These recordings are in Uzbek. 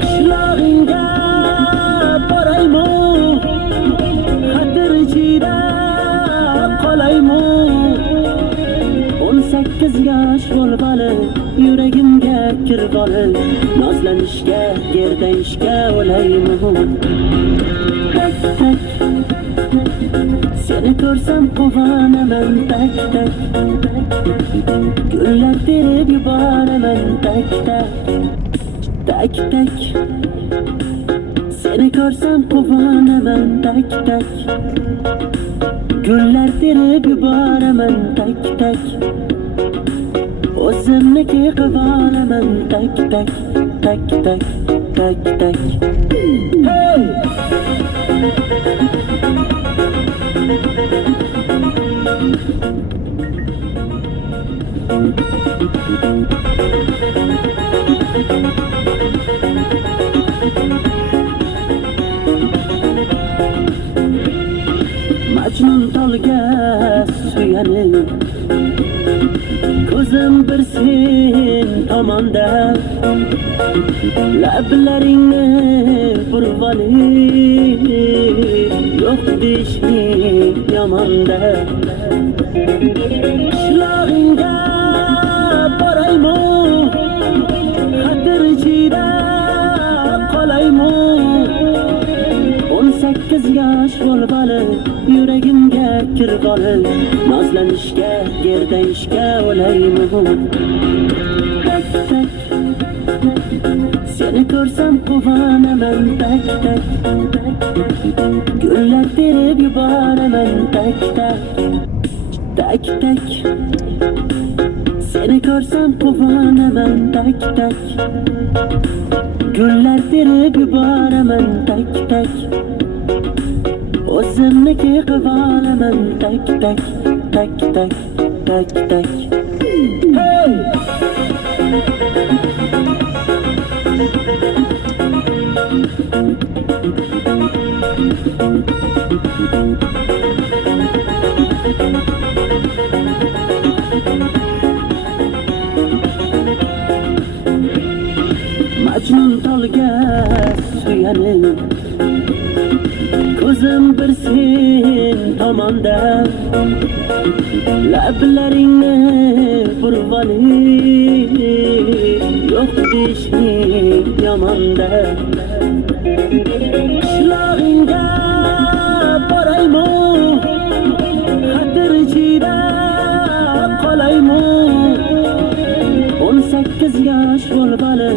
qishlog'ingga boraymi, xatir ichida qolaymi. 18 yosh bo'lg'ali yuragimga kirg'oli, nozlanishga, gerdayishga o'laymi. Tak tak, seni ko'rsam quvonaman. Tak tak, gullar terib yuboraman. Tak tak, tak tak, seni ko'rsam quvonaman. Tak tak, gullar terib yuboraman. Tak tak, o'zimniki qilib olaman. Tak tak, tak tak, tak tak. Hey! Majnun tolga suyanib, ko'zim bir sen tomonda, lablaringni burib olib, yo'q deyishing yomonda. Qishlog'ingga boraymi, xatir ichida qolaymi. 18 yosh bo'lg'ali yuragimga kirg'oli, nozlanishga, gerdayishga o'laymi. Tak tak, seni ko'rsam quvonaman. Tak tak, gullar terib yuboraman. Tak tak, tak tak, seni ko'rsam quvonaman. Tak tak, gullar terib yuboraman. Tak tak, o'zimniki qilib olaman. Tak tak, tak tak, tak tak. Hey! Majnun tolga suyanib, ko'zim bir sen tomonda, lablaringni burib olib, yo'q deyishing yomonda. Qishlog'ingga boraymi, xatir ichida qolaymi. 18 yosh bo'lg'ali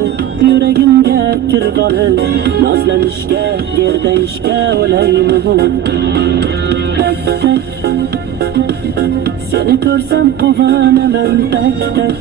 yuragimga kirg'oli, nozlanishga, gerdayishga o'laymi. Tak tak, seni ko'rsam quvonaman. Tak tak.